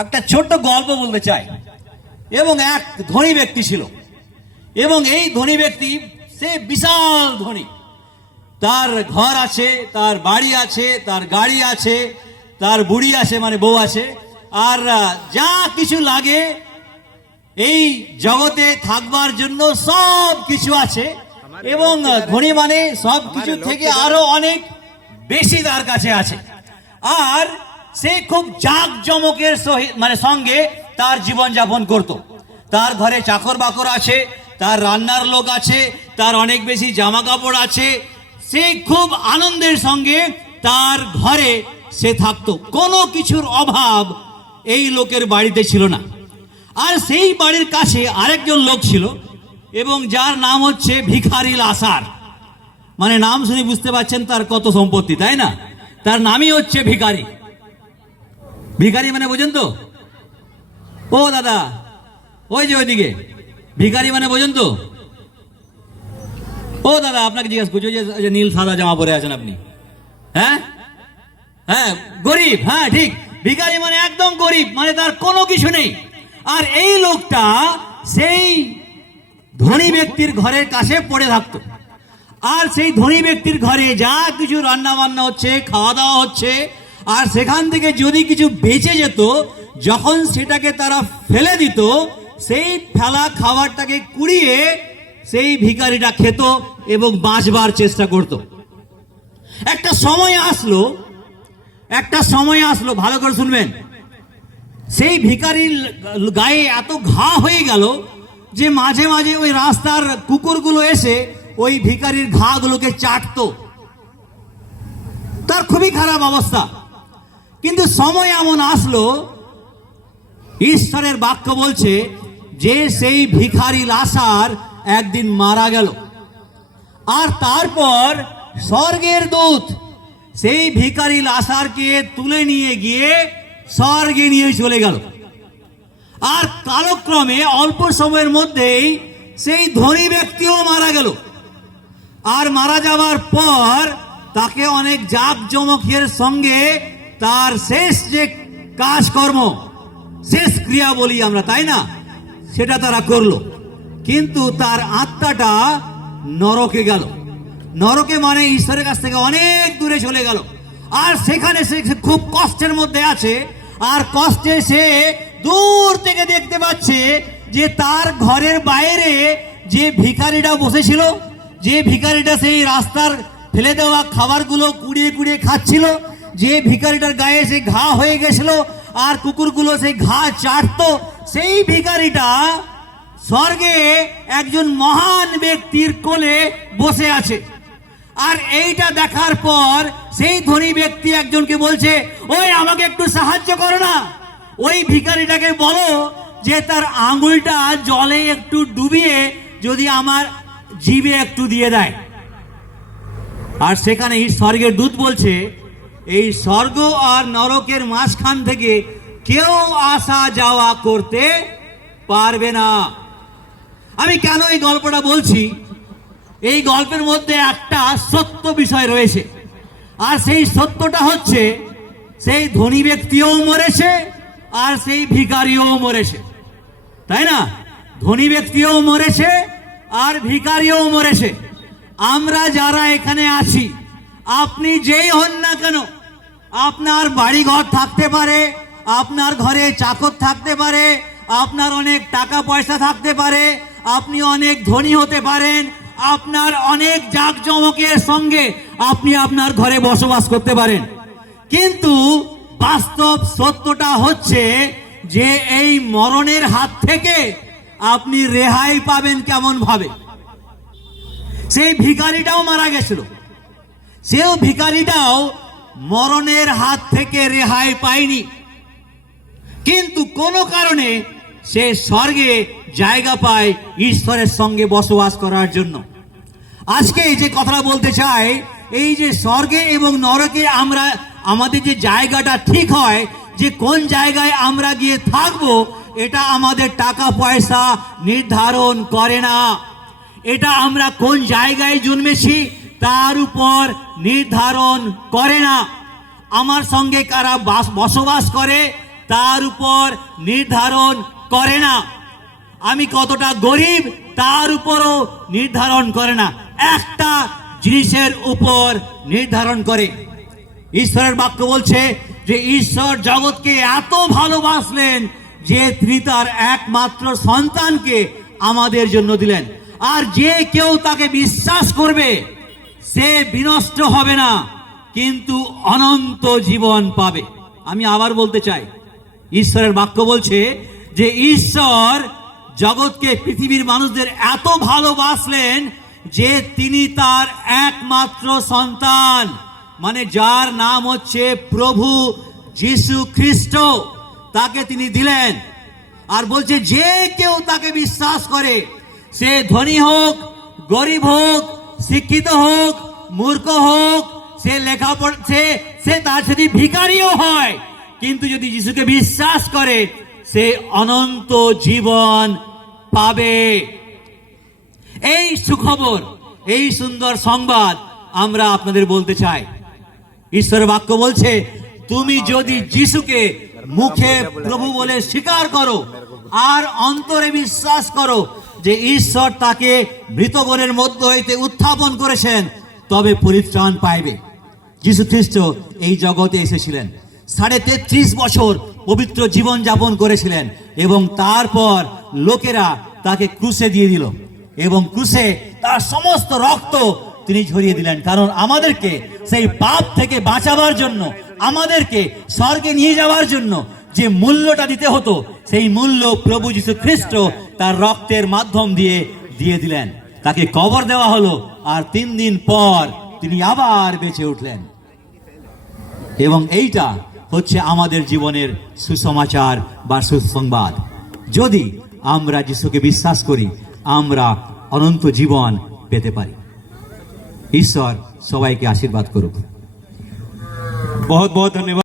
একটা ছোট্ট গল্প বলতে চাই। এবং এক ধনী ব্যক্তি ছিল, এবং এই ধনী ব্যক্তি সে বিশাল ধনী। তার ঘর আছে, তার বাড়ি আছে, তার গাড়ি আছে, তার বুড়ি আছে মানে বউ আছে, আর যা কিছু লাগে এই জগতে থাকবার জন্য সব কিছু আছে। এবং ধনী মানে সব কিছু থেকে আরো অনেক বেশি তার কাছে আছে। আর সে খুব জাঁকজমকের মানে সঙ্গে তার জীবনযাপন করত। তার ঘরে চাকর বাকর আছে, তার রান্নার লোক আছে, তার অনেক বেশি জামা কাপড় আছে। সে খুব আনন্দের সঙ্গে তার ঘরে সে থাকতো, কোনো কিছুর অভাব এই লোকের বাড়িতে ছিল না। আর সেই বাড়ির কাছে আরেকজন লোক ছিল, এবং যার নাম হচ্ছে ভিখারি লাসার। মানে নাম শুনে বুঝতে পারছেন তার কত সম্পত্তি, তাই না? তার নামই হচ্ছে ভিখারি। ভিখারি মানে বোঝেন তো? ও দাদা, ওই যে ওইদিকে ভিখারি মানে বোঝেন তো? ও দাদা, আপনাকে জিজ্ঞাসা করছি, ওই যে নীল সাদা জামা পরে আছেন আপনি, হ্যাঁ হ্যাঁ, গরিব, হ্যাঁ ঠিক। ভিখারি মানে একদম গরিব, মানে তার কোনো কিছু নেই। আর এই লোকটা সেই ধনী ব্যক্তির ঘরের কাছে পড়ে থাকতো। আর সেই ধনী ব্যক্তির ঘরে যা কিছু রান্না বান্না হচ্ছে, খাওয়া দাওয়া হচ্ছে, আর সেখান থেকে যদি কিছু বেঁচে যেত, যখন সেটাকে তারা ফেলে দিত, সেই ফেলা খাবারটাকে কুড়িয়ে সেই ভিখারিটা খেত এবং বাঁচবার চেষ্টা করত। একটা সময় আসলো, ভালো করে শুনবেন। সেই ভিখারির গায়ে এত ঘা হয়ে গেল যে মাঝে মাঝে ওই রাস্তার কুকুরগুলো এসে ওই ভিখারির ঘাগুলোকে চাটতো। তার খুবই খারাপ অবস্থা। কিন্তু সময় এমন আসলো, ঈশ্বরের বাক্য বলছে যে সেই ভিখারি লাসার একদিন মারা গেল। আর তারপর স্বর্গের দূত সেই ভিখারি লাসারকে তুলে নিয়ে গিয়ে স্বর্গে নিয়ে চলে গেল। আর কালক্রমে অল্প সময়ের মধ্যেই সেই ধনী ব্যক্তিও মারা গেল। আর মারা যাওয়ার পর তাকে অনেক জাঁকজমকের সঙ্গে তার শেষ যে কাজকর্ম, শেষ ক্রিয়া বলি আমরা, তাই না, সেটা তারা করলো। কিন্তু তার আত্মাটা নরকে গেল। নরকে মানে ঈশ্বরের কাছ থেকে অনেক দূরে চলে গেল। আর সেখানে সে খুব কষ্টের মধ্যে আছে। আর কষ্টে সে দূর থেকে দেখতে পাচ্ছে যে তার ঘরের বাইরে যে ভিখারিটা বসেছিল, যে ভিখারিটা সেই রাস্তার ফেলে দেওয়া খাবারগুলো কুড়িয়ে কুড়িয়ে খাচ্ছিল, যে ভিখারিটার গায়ে সে ঘা হয়ে গেছিল আর কুকুরগুলো সেই ঘা চাটতো, সেই ভিখারিটা স্বর্গে একজন মহান ব্যক্তির কোলে বসে আছে। আর এইটা দেখার পর সেই ধনী ব্যক্তি একজনকে বলছে, ওই আমাকে একটু সাহায্য করো না, ওই ভিখারিটাকে বলো যে তার আঙুলটা জলে একটু ডুবিয়ে যদি আমার জিভে একটু দিয়ে দেয়। আর সেখানে স্বর্গের দূত বলছে, এই স্বর্গ আর নরকের মাঝখান থেকে কেউ আসা যাওয়া করতে পারবে না। আমি কেন এই গল্পটা বলছি? এই গল্পের মধ্যে একটা সত্য বিষয় রয়েছে। আর সেই সত্যটা হচ্ছে, সেই ধনী ব্যক্তিও মরেছে আর সেই ভিখারিও মরেছে, তাই না? ধনী ব্যক্তিও মরেছে আর ভিখারিও মরেছে। আমরা যারা এখানে আছি, আপনি যেই হন না কেন, আপনার বাড়িঘর থাকতে পারে, আপনার ঘরে চাকর থাকতে পারে, আপনার অনেক টাকা পয়সা থাকতে পারে, আপনি অনেক ধনী হতে পারেন, আপনার অনেক জাঁকজমকের সঙ্গে আপনি আপনার ঘরে বসবাস করতে পারেন। কিন্তু বাস্তব সত্যটা হচ্ছে যে এই মরণের হাত থেকে আপনি রেহাই পাবেন কেমন ভাবে? সেই ভিখারিটাও মারা গেছিল, সেও ভিখারিটাও মরণের হাত থেকে রেহাই পায়নি। কিন্তু কোনো কারণে সে স্বর্গে জায়গা পায় ঈশ্বরের সঙ্গে বসবাস করার জন্য। আজকে এই যে কথাটা বলতে চাই, এই যে স্বর্গে এবং নরকে আমরা আমাদের যে জায়গাটা ঠিক হয়, যে কোন জায়গায় আমরা গিয়ে থাকবো, এটা আমাদের টাকা পয়সা নির্ধারণ করে না। এটা আমরা কোন জায়গায় জন্মেছি তার উপর নির্ধারণ করে না। আমার সঙ্গে কারা বসবাস করে তার উপর নির্ধারণ করে না, আমি কতটা গরিব তার উপরও নির্ধারণ করে না, একটা জিনিসের উপর নির্ধারণ করে। ঈশ্বরের বাক্য বলছে যে ঈশ্বর জগৎকে এত ভালোবাসলেন যে তিনি তার একমাত্র সন্তানকে আমাদের জন্য দিলেন। আর যে কেউ তাকে বিশ্বাস করবে সে বিনষ্ট হবে না, কিন্তু অনন্ত জীবন পাবে। আমি আবার বলতে চাই, ঈশ্বরের বাক্য বলছে যে ঈশ্বর জগৎকে, পৃথিবীর মানুষদের এত ভালোবাসলেন যে তিনি তার একমাত্র সন্তান, মানে যার নাম হচ্ছে প্রভু যীশু খ্রিস্ট, তাকে তিনি দিলেন। আর বলছে যে কেউ তাকে বিশ্বাস করে, সে ধনী হোক, গরিব হোক, শিক্ষিত হোক, মূর্খ হোক, সে লেখাপড়া সে তার সাথে ভিখারিও হয়, কিন্তু যদি যিশুকে বিশ্বাস করে সে অনন্ত জীবন পাবে। এই সুখবর, এই সুন্দর সংবাদ আমরা আপনাদের বলতে চাই। ঈশ্বরের বাক্য বলছে তুমি যদি যিশুকে মুখে প্রভু বলে স্বীকার করো আর অন্তরে বিশ্বাস করো যে ঈশ্বর তাকে মৃতগণের মধ্য হইতে উত্থাপন করেছেন, তবে পরিত্রাণ পাইবে। যীশু খ্রিস্ট এই জগতে এসেছিলেন, 33.5 বছর পবিত্র জীবন যাপন করেছিলেন, এবং তারপর লোকেরা তাকে ক্রুশে দিয়ে দিল, এবং ক্রুশে তার সমস্ত রক্ত তিনি ঝরিয়ে দিলেন। কারণ আমাদেরকে সেই পাপ থেকে বাঁচাবার জন্য, আমাদেরকে স্বর্গে নিয়ে যাওয়ার জন্য যে মূল্যটা দিতে হতো, সেই মূল্য প্রভু যীশু খ্রিস্ট তার রক্তের মাধ্যম দিয়ে দিয়ে দিলেন। তাকে কবর দেওয়া হলো, আর 3 দিন পর তিনি আবার বেঁচে উঠলেন। এবং এইটা হচ্ছে আমাদের জীবনের সুসমাচার বা সুসংবাদ। যদি আমরা যিশুকে বিশ্বাস করি, আমরা অনন্ত জীবন পেতে পারি। ঈশ্বর সবাইকে আশীর্বাদ করুক। बहुत बहुत धन्यवाद।